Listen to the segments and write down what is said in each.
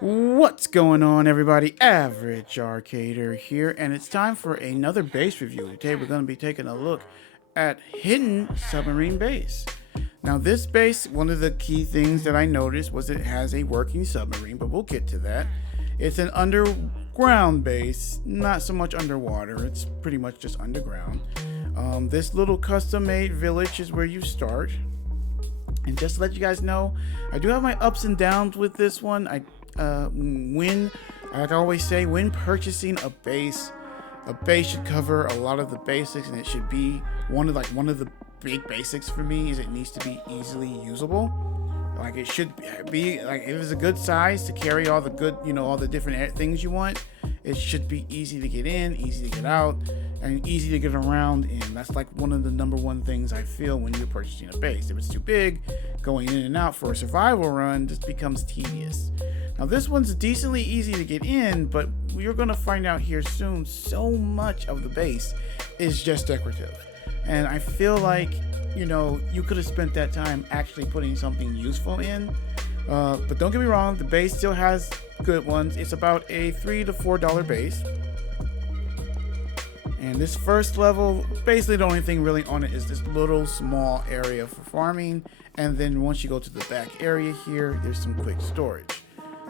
What's going on, everybody? Average Arcader here, and it's time for another base review. Today we're going to be taking a look at Hidden Submarine Base. Now this base, one of the key things that I noticed was it has a working submarine, but we'll get to that. It's an underground base, not so much underwater. It's pretty much just underground. This little custom-made village is where you start. And just to let you guys know, I do have my ups and downs with this one. Like I always say, when purchasing a base should cover a lot of the basics, and it should be one of the big basics for me is it needs to be easily usable. Like it should be like, if it's a good size to carry all the good, all the different things you want, it should be easy to get in, easy to get out, and easy to get around in. That's like one of the number one things I feel when you're purchasing a base. If it's too big, going in and out for a survival run just becomes tedious. Now this one's decently easy to get in, but you're going to find out here soon, so much of the base is just decorative. And I feel like, you could have spent that time actually putting something useful in. But don't get me wrong, the base still has good ones. It's about a $3 to $4 base. And this first level, basically the only thing really on it is this little small area for farming. And then once you go to the back area here, there's some quick storage.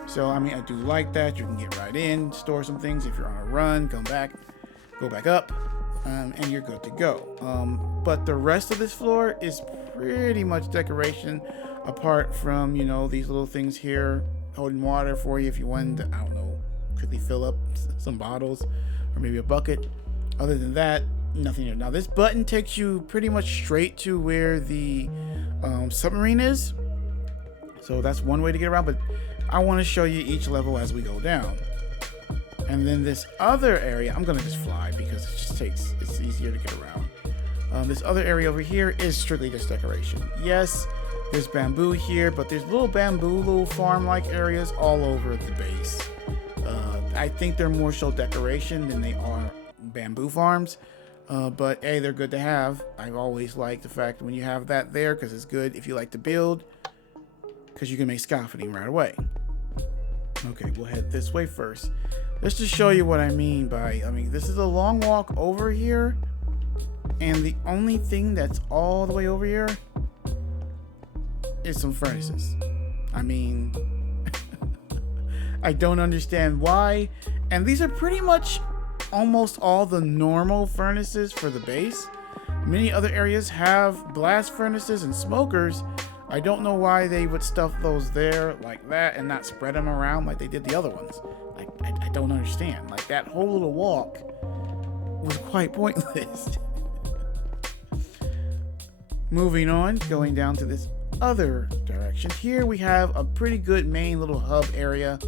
So, I do like that. You can get right in, store some things. If you're on a run, go back up, and you're good to go. But the rest of this floor is pretty much decoration, apart from, these little things here holding water for you if you wanted to, quickly fill up some bottles or maybe a bucket. Other than that, nothing here. Now, this button takes you pretty much straight to where the submarine is. So that's one way to get around, but I want to show you each level as we go down. And then this other area, I'm going to just fly because it's easier to get around. This other area over here is strictly just decoration. Yes, there's bamboo here, but there's little farm-like areas all over the base. I think they're more so decoration than they are bamboo farms. But hey, they're good to have. I've always liked the fact that when you have that there, because it's good if you like to build, because you can make scaffolding right away. Okay, we'll head this way first. Let's just show you what I mean by, this is a long walk over here, and the only thing that's all the way over here is some furnaces. I don't understand why, and these are pretty much almost all the normal furnaces for the base. Many other areas have blast furnaces and smokers. I don't know why they would stuff those there like that and not spread them around like they did the other ones. I don't understand. Like, that whole little walk was quite pointless. Moving on, going down to this other direction. Here we have a pretty good main little hub area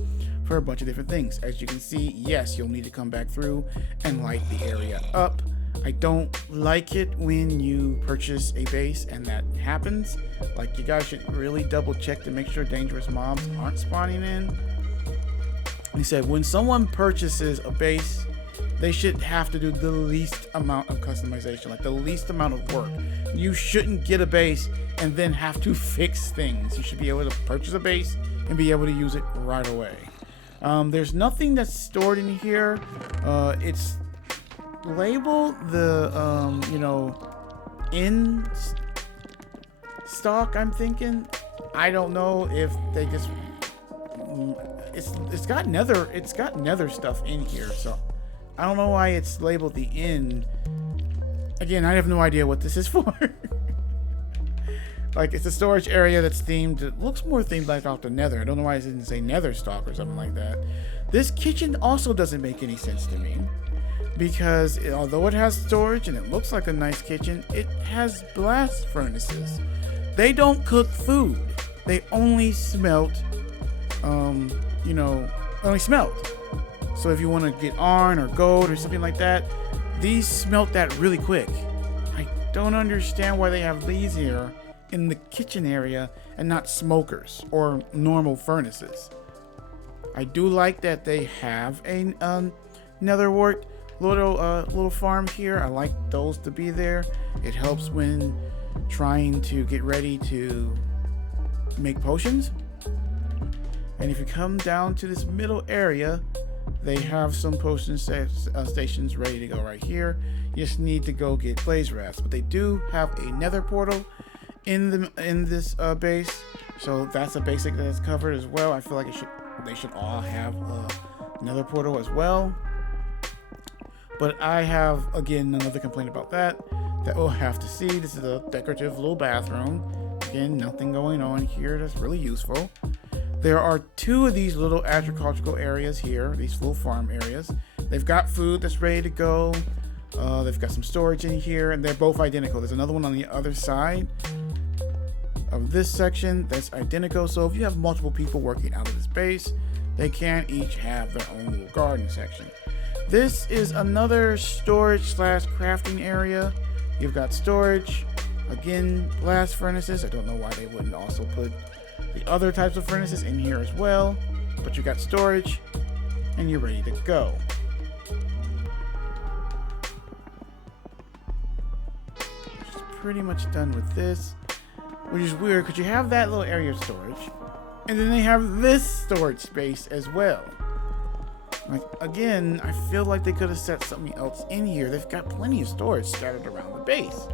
for a bunch of different things. As you can see, yes, you'll need to come back through and light the area up. I don't like it when you purchase a base and that happens. Like, you guys should really double check to make sure dangerous mobs aren't spawning in. He said when someone purchases a base, they should have to do the least amount of customization, like the least amount of work. You shouldn't get a base and then have to fix things. You should be able to purchase a base and be able to use it right away. There's nothing that's stored in here. It's labeled the in stock, I'm thinking. I don't know if they just it's got nether stuff in here, so I don't know why it's labeled the in. Again, I have no idea what this is for. Like, it's a storage area that's themed. It looks more themed like off the nether. I don't know why it didn't say nether stock or something like that. This kitchen also doesn't make any sense to me, because although it has storage and it looks like a nice kitchen, it has blast furnaces. They don't cook food. They only smelt, only smelt. So if you want to get iron or gold or something like that, these smelt that really quick. I don't understand why they have these here in the kitchen area and not smokers or normal furnaces. I do like that they have a netherwort little farm here. I like those to be there. It helps when trying to get ready to make potions. And if you come down to this middle area, they have some potion stations ready to go right here. You just need to go get blaze rafts, but they do have a nether portal in this base, so that's a basic that's covered as well. I feel like they should all have a nether portal as well. But I have, again, another complaint about that we'll have to see. This is a decorative little bathroom. Again, nothing going on here that's really useful. There are 2 of these little agricultural areas here, these little farm areas. They've got food that's ready to go. They've got some storage in here, and they're both identical. There's another one on the other side of this section that's identical. So if you have multiple people working out of this base, they can each have their own little garden section. This is another storage / crafting area. You've got storage, again, blast furnaces. I don't know why they wouldn't also put the other types of furnaces in here as well, but you got storage and you're ready to go. Just pretty much done with this, which is weird because you have that little area of storage and then they have this storage space as well. Like, again, I feel like they could have set something else in here. They've got plenty of storage scattered around the base.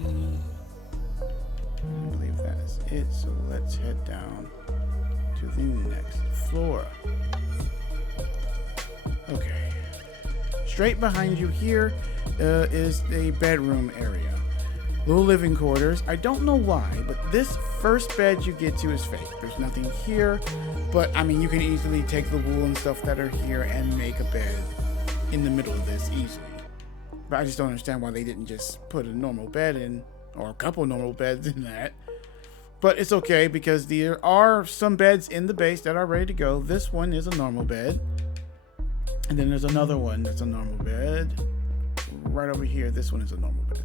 I believe that is it, so let's head down to the next floor. Okay. Straight behind you here is a bedroom area. Little living quarters. I don't know why, but this first bed you get to is fake. There's nothing here, but I mean, you can easily take the wool and stuff that are here and make a bed in the middle of this easily. But I just don't understand why they didn't just put a normal bed in, or a couple normal beds in that. But it's okay because there are some beds in the base that are ready to go. This one is a normal bed. And then there's another one that's a normal bed. Right over here, this one is a normal bed.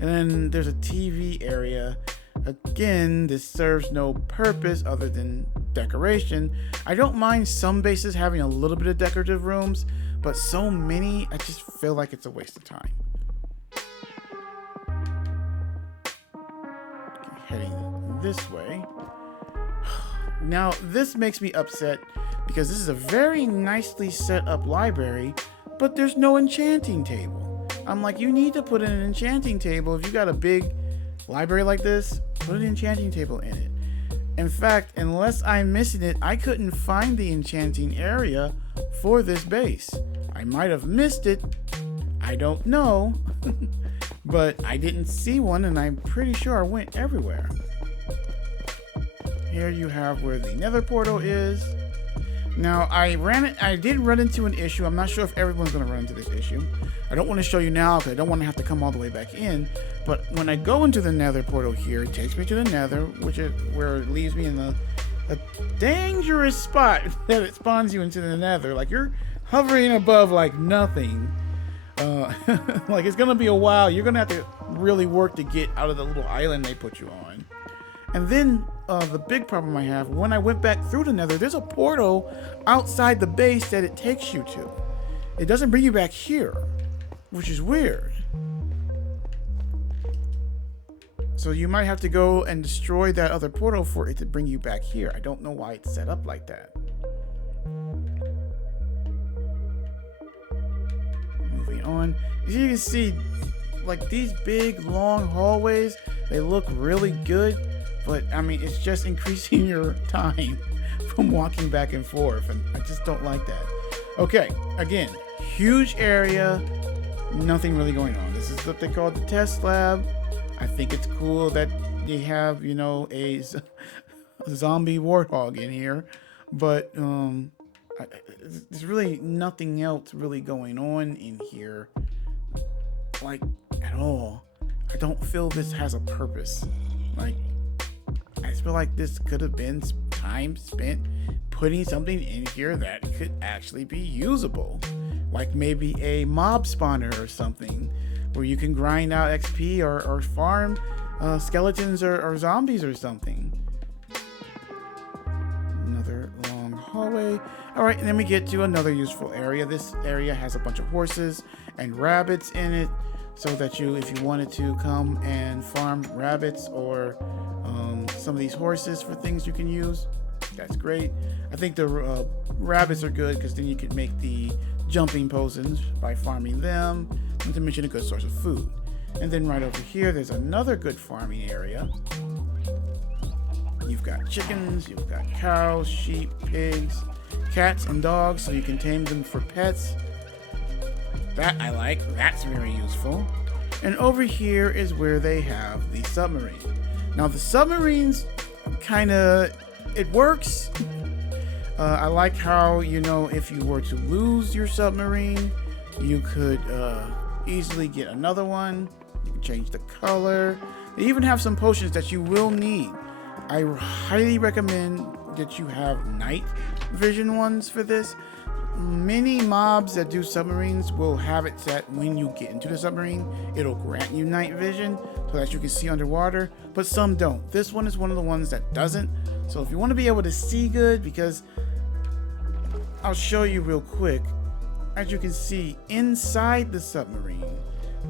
And then there's a TV area. Again, this serves no purpose other than decoration. I don't mind some bases having a little bit of decorative rooms, but so many, I just feel like it's a waste of time. Okay, heading this way. Now, this makes me upset because this is a very nicely set up library, but there's no enchanting table. I'm like, you need to put in an enchanting table. If you got a big library like this, put an enchanting table in it. In fact, unless I'm missing it, I couldn't find the enchanting area for this base. I might have missed it. I don't know. But I didn't see one, and I'm pretty sure I went everywhere. Here you have where the nether portal is. Now, I did run into an issue. I'm not sure if everyone's going to run into this issue. I don't want to show you now because I don't want to have to come all the way back in. But when I go into the nether portal here, it takes me to the nether, which is where it leaves me in a dangerous spot that it spawns you into the nether. Like, you're hovering above like nothing. Like, it's going to be a while. You're going to have to really work to get out of the little island they put you on. And then the big problem I have, when I went back through the nether, there's a portal outside the base that it takes you to. It doesn't bring you back here, which is weird. So you might have to go and destroy that other portal for it to bring you back here. I don't know why it's set up like that. Moving on. As you can see, like, these big long hallways, they look really good. But, I mean, it's just increasing your time from walking back and forth. And I just don't like that. Okay, again, huge area. Nothing really going on. This is what they call the test lab. I think it's cool that they have, you know, a zombie warthog in here. But there's really nothing else really going on in here. Like, at all. I don't feel this has a purpose. Like, I feel like this could have been time spent putting something in here that could actually be usable. like maybe a mob spawner or something, where you can grind out XP or farm skeletons or zombies or something. Another long hallway. All right, and then we get to another useful area. This area has a bunch of horses and rabbits in it, so that if you wanted to come and farm rabbits or some of these horses for things you can use, that's great. I think the rabbits are good because then you could make the jumping potions by farming them, not to mention a good source of food. And then right over here, there's another good farming area. You've got chickens, you've got cows, sheep, pigs, cats, and dogs, so you can tame them for pets. That I like. That's very useful. And over here is where they have the submarine. Now the submarines it works. I like how, if you were to lose your submarine, you could easily get another one. You can change the color. They even have some potions that you will need. I highly recommend that you have night vision ones for this. Many mobs that do submarines will have it set when you get into the submarine. It'll grant you night vision so that you can see underwater, but some don't. This one is one of the ones that doesn't. So if you want to be able to see good, because I'll show you real quick, as you can see inside the submarine,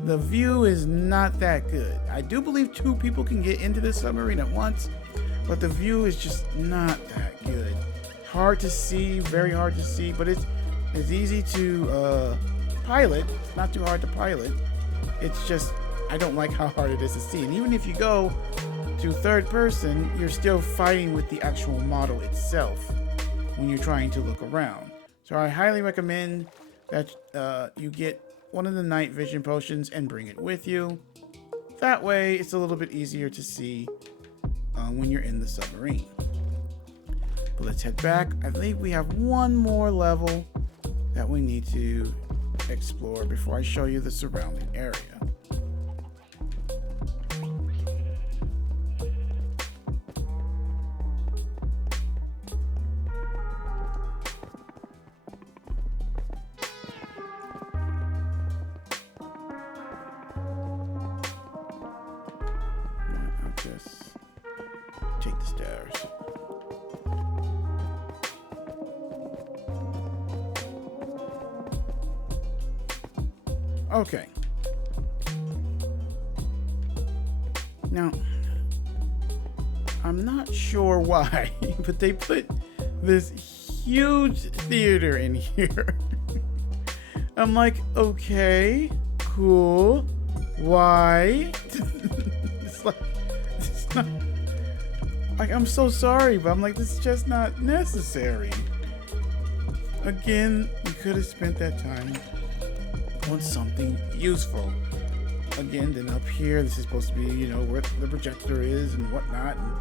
the view is not that good. I do believe 2 people can get into the submarine at once, but the view is just not that good. Hard to see, very hard to see, but it's easy to pilot. It's not too hard to pilot. It's just, I don't like how hard it is to see. And even if you go to third person, you're still fighting with the actual model itself when you're trying to look around. So I highly recommend that you get one of the night vision potions and bring it with you. That way, it's a little bit easier to see when you're in the submarine. But let's head back. I believe we have one more level that we need to explore before I show you the surrounding area. I'll just take the stairs. Okay. Now, I'm not sure why, but they put this huge theater in here. I'm like, okay, cool. Why? It's not, like, I'm so sorry, but I'm like, this is just not necessary. Again, you could have spent that time on something useful. Again, then up here, this is supposed to be, where the projector is and whatnot. And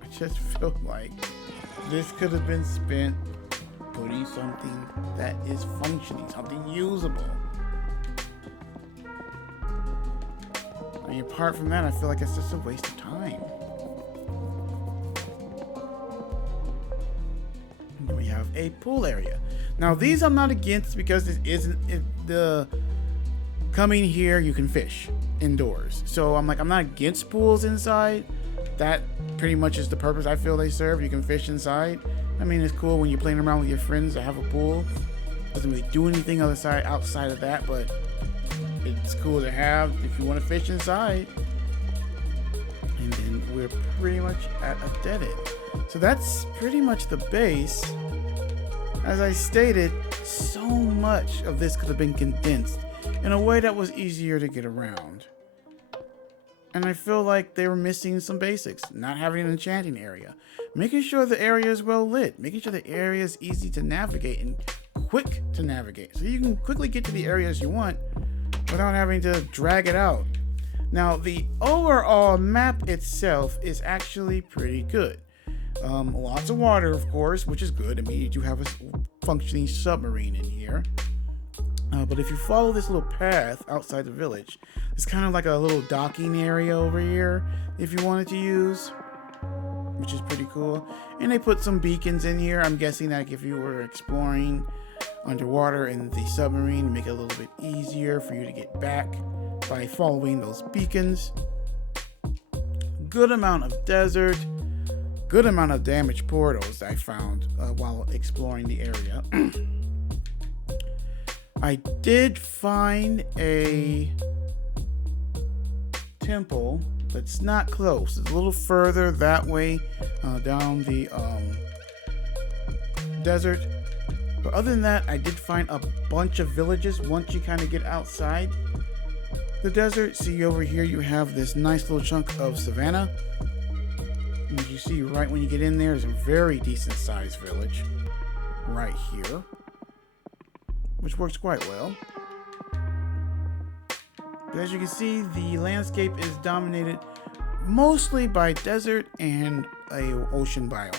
I just feel like this could have been spent putting something that is functioning, something usable. I mean, apart from that, I feel like it's just a waste of time. And then we have a pool area. Now, these I'm not against because this isn't the coming here. You can fish indoors, so I'm not against pools inside. That pretty much is the purpose I feel they serve. You can fish inside. I mean, it's cool when you're playing around with your friends to have a pool. Doesn't really do anything outside of that, but it's cool to have if you want to fish inside. And then we're pretty much at a dead end. So that's pretty much the base. As I stated, so much of this could have been condensed in a way that was easier to get around. And I feel like they were missing some basics. Not having an enchanting area. Making sure the area is well lit. Making sure the area is easy to navigate and quick to navigate. So you can quickly get to the areas you want without having to drag it out. Now, the overall map itself is actually pretty good. Lots of water, of course, which is good. I mean, you do have a functioning submarine in here. But if you follow this little path outside the village, it's kind of like a little docking area over here if you wanted to use, which is pretty cool. And they put some beacons in here. I'm guessing that if you were exploring underwater in the submarine, make it a little bit easier for you to get back by following those beacons. Good amount of desert, good amount of damaged portals I found while exploring the area. I did find a temple that's not close. It's a little further that way down the desert. But other than that, I did find a bunch of villages once you kind of get outside the desert. See over here, you have this nice little chunk of savanna. And as you see right when you get in there is a very decent sized village right here, which works quite well. But as you can see, the landscape is dominated mostly by desert and a ocean biome,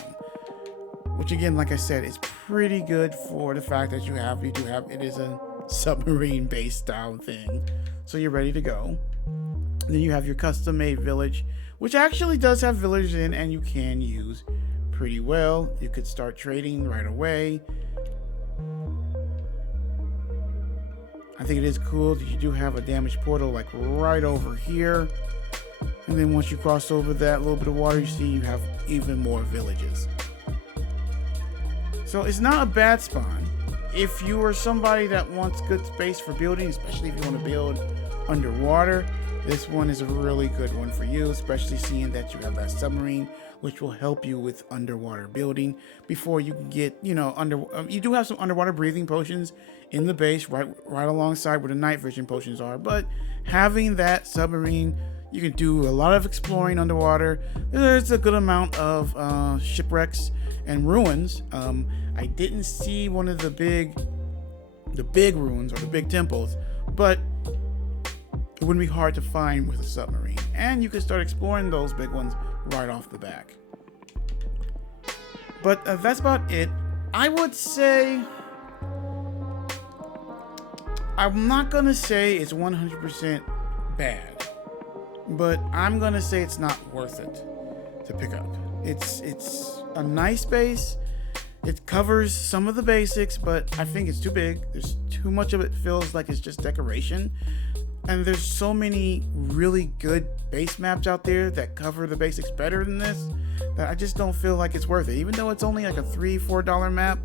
which again, like I said, is pretty good for the fact that you do have it is a submarine based style thing, so you're ready to go. And then you have your custom made village, which actually does have villagers in and you can use pretty well. You could start trading right away. I think it is cool that you do have a damaged portal like right over here. And then once you cross over that little bit of water, you see you have even more villages. So it's not a bad spawn. If you are somebody that wants good space for building, especially if you want to build underwater, this one is a really good one for you, especially seeing that you have that submarine, which will help you with underwater building before you can get, you do have some underwater breathing potions in the base right alongside where the night vision potions are. But having that submarine, you can do a lot of exploring underwater. There's a good amount of shipwrecks and ruins. I didn't see one of the big ruins or the big temples, but it wouldn't be hard to find with a submarine, and you can start exploring those big ones right off the back. But that's about it. I would say, I'm not gonna say it's 100% bad, but I'm gonna say it's not worth it to pick up. It's a nice base. It covers some of the basics, but I think it's too big. There's too much of it feels like it's just decoration. And there's so many really good base maps out there that cover the basics better than this that I just don't feel like it's worth it. Even though it's only like a $3-4 map,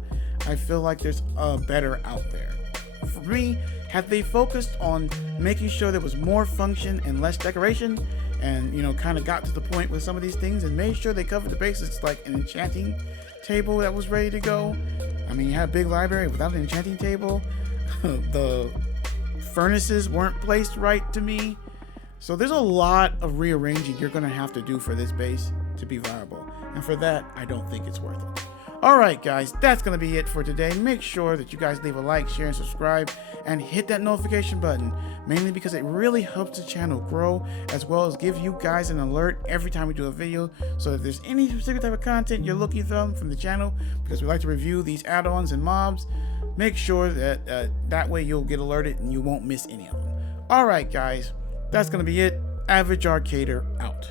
I feel like there's a better out there. For me, had they focused on making sure there was more function and less decoration, and kind of got to the point with some of these things and made sure they covered the basics, like an enchanting table that was ready to go. I mean, you had a big library without an enchanting table. The furnaces weren't placed right to me. So there's a lot of rearranging you're going to have to do for this base to be viable. And for that, I don't think it's worth it. Alright guys, that's going to be it for today. Make sure that you guys leave a like, share, and subscribe, and hit that notification button, mainly because it really helps the channel grow, as well as give you guys an alert every time we do a video, so if there's any specific type of content you're looking from the channel, because we like to review these add-ons and mobs, make sure that that way you'll get alerted and you won't miss any of them. Alright guys, that's going to be it. Average Arcader out.